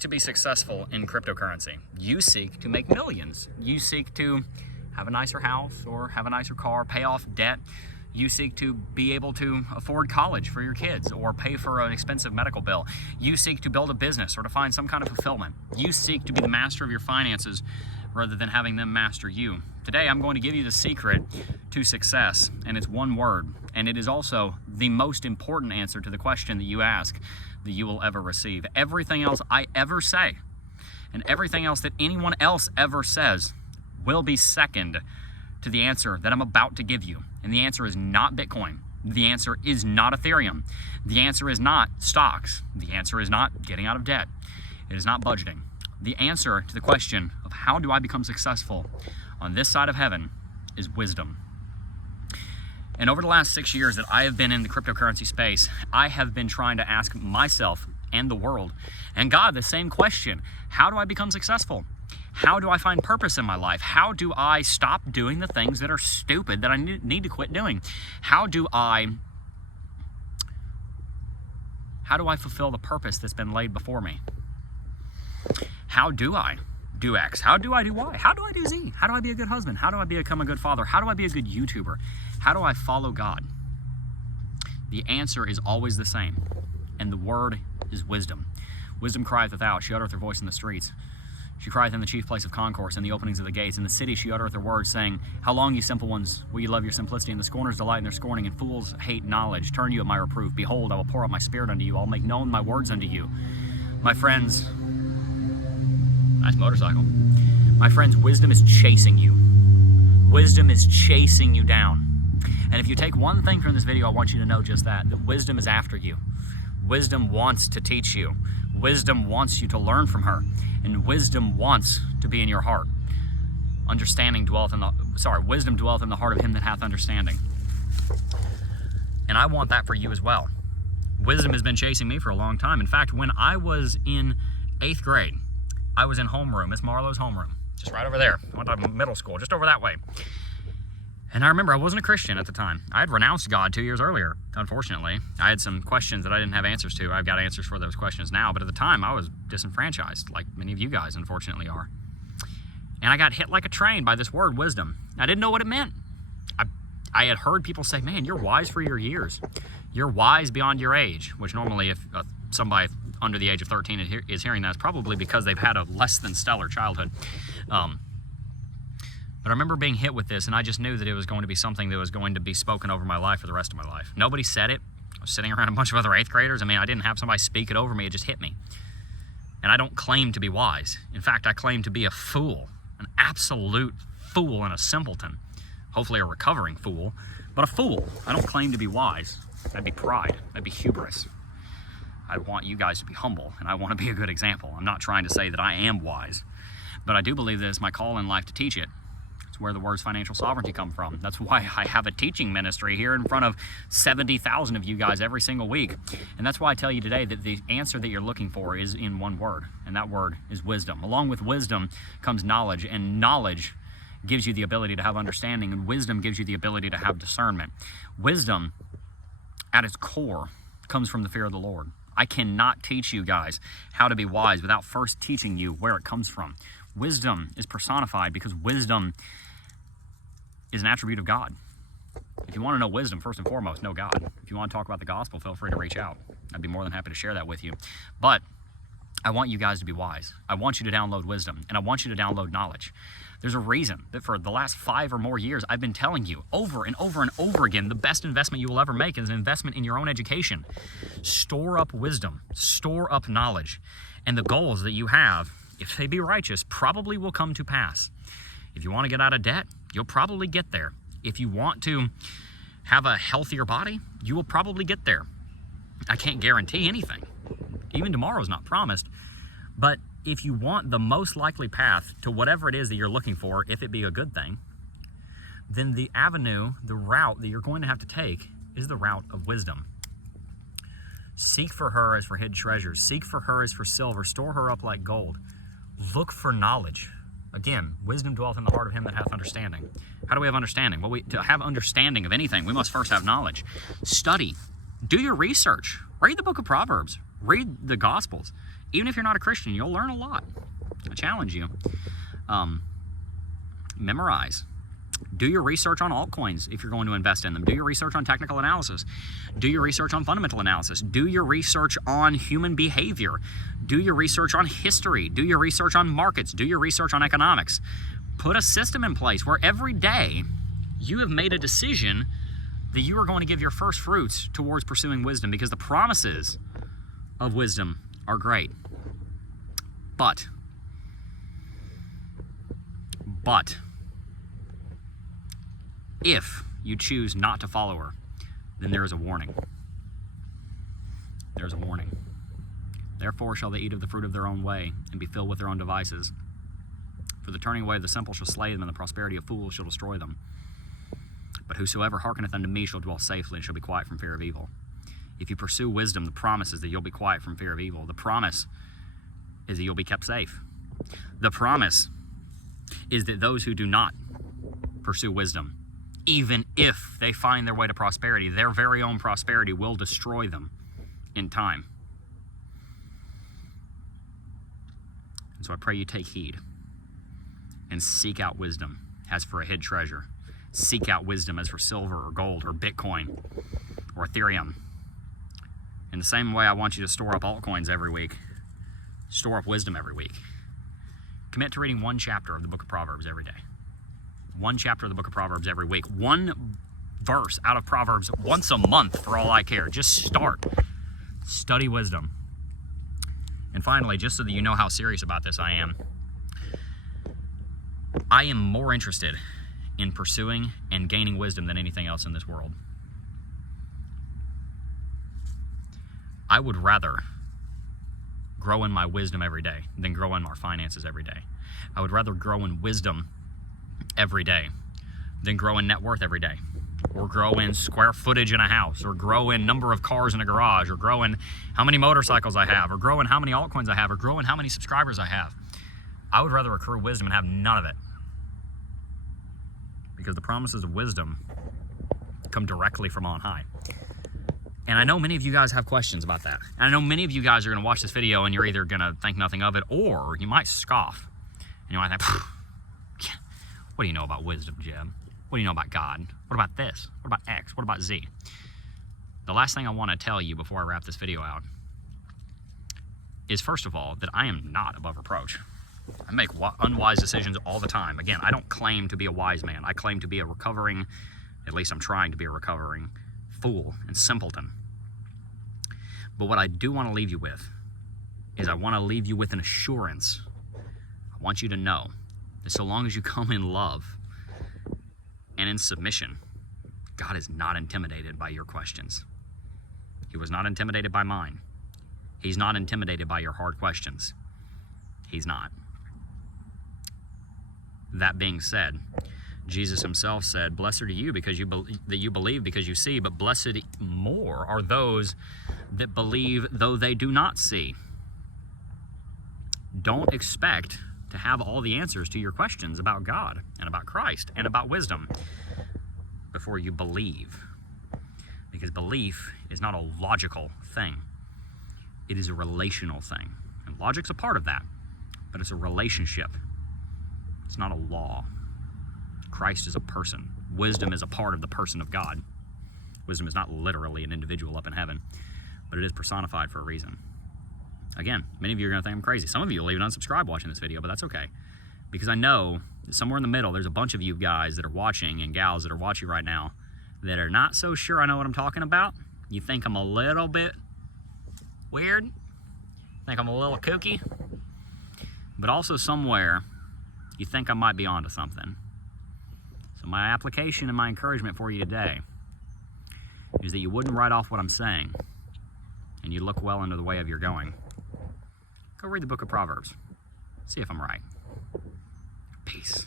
To be successful in cryptocurrency, you seek to make millions. You seek to have a nicer house or have a nicer car, pay off debt. You seek to be able to afford college for your kids or pay for an expensive medical bill. You seek to build a business or to find some kind of fulfillment. You seek to be the master of your finances rather than having them master you. Today, I'm going to give you the secret to success, and it's one word, and it is also the most important answer to the question that you ask that you will ever receive. Everything else I ever say and everything else that anyone else ever says will be second to the answer that I'm about to give you. And the answer is not Bitcoin. The answer is not Ethereum. The answer is not stocks. The answer is not getting out of debt. It is not budgeting. The answer to the question of how do I become successful on this side of heaven is wisdom. And over the last 6 years that I have been in the cryptocurrency space, I have been trying to ask myself and the world and God the same question. How do I become successful? How do I find purpose in my life? How do I stop doing the things that are stupid that I need to quit doing? How do I fulfill the purpose that's been laid before me? How do I do X? How do I do Y? How do I do Z? How do I be a good husband? How do I become a good father? How do I be a good YouTuber? How do I follow God? The answer is always the same, and the word is wisdom. Wisdom crieth without, she uttereth her voice in the streets. She crieth in the chief place of concourse, in the openings of the gates. In the city she uttereth her words, saying, How long, you simple ones, will you love your simplicity? And the scorners delight in their scorning, and fools hate knowledge. Turn you at my reproof. Behold, I will pour out my spirit unto you. I'll make known my words unto you. My friends, nice motorcycle. My friends, wisdom is chasing you. Wisdom is chasing you down. And if you take one thing from this video, I want you to know just that wisdom is after you. Wisdom wants to teach you. Wisdom wants you to learn from her. And wisdom wants to be in your heart. Wisdom dwelleth in the heart of him that hath understanding. And I want that for you as well. Wisdom has been chasing me for a long time. In fact, when I was in 8th grade, I was in homeroom, Miss Marlowe's homeroom, just right over there. I went to middle school, just over that way. And I remember I wasn't a Christian at the time. I had renounced God 2 years earlier, unfortunately. I had some questions that I didn't have answers to. I've got answers for those questions now, but at the time I was disenfranchised, like many of you guys unfortunately are. And I got hit like a train by this word, wisdom. I didn't know what it meant. I had heard people say, man, you're wise for your years. You're wise beyond your age, which normally if somebody under the age of 13 is hearing that, it's probably because they've had a less than stellar childhood. But I remember being hit with this, and I just knew that it was going to be something that was going to be spoken over my life for the rest of my life. Nobody said it. I was sitting around a bunch of other 8th graders. I mean, I didn't have somebody speak it over me. It just hit me. And I don't claim to be wise. In fact, I claim to be a fool, an absolute fool and a simpleton. Hopefully a recovering fool, but a fool. I don't claim to be wise. That'd be pride. That'd be hubris. I want you guys to be humble, and I want to be a good example. I'm not trying to say that I am wise, but I do believe that it's my call in life to teach it. It's where the words financial sovereignty come from. That's why I have a teaching ministry here in front of 70,000 of you guys every single week. And that's why I tell you today that the answer that you're looking for is in one word, and that word is wisdom. Along with wisdom comes knowledge, and knowledge gives you the ability to have understanding, and wisdom gives you the ability to have discernment. Wisdom, at its core, comes from the fear of the Lord. I cannot teach you guys how to be wise without first teaching you where it comes from. Wisdom is personified because wisdom is an attribute of God. If you want to know wisdom, first and foremost, know God. If you want to talk about the gospel, feel free to reach out. I'd be more than happy to share that with you. But I want you guys to be wise. I want you to download wisdom, and I want you to download knowledge. There's a reason that for the last 5 or more years, I've been telling you over and over and over again, the best investment you will ever make is an investment in your own education. Store up wisdom, store up knowledge, and the goals that you have, if they be righteous, probably will come to pass. If you want to get out of debt, you'll probably get there. If you want to have a healthier body, you will probably get there. I can't guarantee anything. Even tomorrow's not promised. But if you want the most likely path to whatever it is that you're looking for, if it be a good thing, then the avenue, the route that you're going to have to take is the route of wisdom. Seek for her as for hid treasures. Seek for her as for silver. Store her up like gold. Look for knowledge. Again, wisdom dwelleth in the heart of him that hath understanding. How do we have understanding? Well, to have understanding of anything, we must first have knowledge. Study. Do your research. Read the book of Proverbs. Read the Gospels. Even if you're not a Christian, you'll learn a lot. I challenge you. Memorize. Do your research on altcoins if you're going to invest in them. Do your research on technical analysis. Do your research on fundamental analysis. Do your research on human behavior. Do your research on history. Do your research on markets. Do your research on economics. Put a system in place where every day you have made a decision that you are going to give your first fruits towards pursuing wisdom, because the promises of wisdom are great. But if you choose not to follow her, then there is a warning. There is a warning. Therefore shall they eat of the fruit of their own way, and be filled with their own devices. For the turning away of the simple shall slay them, and the prosperity of fools shall destroy them. But whosoever hearkeneth unto me shall dwell safely, and shall be quiet from fear of evil. If you pursue wisdom, the promise is that you'll be quiet from fear of evil. The promise is that you'll be kept safe. The promise is that those who do not pursue wisdom, even if they find their way to prosperity, their very own prosperity will destroy them in time. And so I pray you take heed and seek out wisdom as for a hid treasure. Seek out wisdom as for silver or gold or Bitcoin or Ethereum. In the same way I want you to store up altcoins every week, store up wisdom every week. Commit to reading one chapter of the book of Proverbs every day. One chapter of the book of Proverbs every week. One verse out of Proverbs once a month for all I care. Just start. Study wisdom. And finally, just so that you know how serious about this I am more interested in pursuing and gaining wisdom than anything else in this world. I would rather grow in my wisdom every day than grow in our finances every day. I would rather grow in wisdom every day than grow in net worth every day, or grow in square footage in a house, or grow in number of cars in a garage, or grow in how many motorcycles I have, or grow in how many altcoins I have, or grow in how many subscribers I have. I would rather accrue wisdom and have none of it, because the promises of wisdom come directly from on high. And I know many of you guys have questions about that. And I know many of you guys are going to watch this video and you're either going to think nothing of it, or you might scoff. And you might think, what do you know about wisdom, Jeb? What do you know about God? What about this? What about X? What about Z? The last thing I want to tell you before I wrap this video out is, first of all, that I am not above reproach. I make unwise decisions all the time. Again, I don't claim to be a wise man. I claim to be a recovering, at least I'm trying to be a recovering, fool and simpleton. But what I do want to leave you with is I want to leave you with an assurance. I want you to know that so long as you come in love and in submission, God is not intimidated by your questions. He was not intimidated by mine. He's not intimidated by your hard questions. He's not. That being said, Jesus himself said, "Blessed are you because that you believe because you see, but blessed more are those that believe though they do not see." Don't expect to have all the answers to your questions about God and about Christ and about wisdom before you believe. Because belief is not a logical thing. It is a relational thing. And logic's a part of that, but it's a relationship. It's not a law. Christ is a person. Wisdom is a part of the person of God. Wisdom is not literally an individual up in heaven, but it is personified for a reason. Again, many of you are going to think I'm crazy. Some of you will even unsubscribe watching this video, but that's okay. Because I know that somewhere in the middle, there's a bunch of you guys that are watching and gals that are watching right now that are not so sure I know what I'm talking about. You think I'm a little bit weird. Think I'm a little kooky. But also somewhere, you think I might be onto something. So my application and my encouragement for you today is that you wouldn't write off what I'm saying and you look well into the way of your going. Go read the book of Proverbs. See if I'm right. Peace.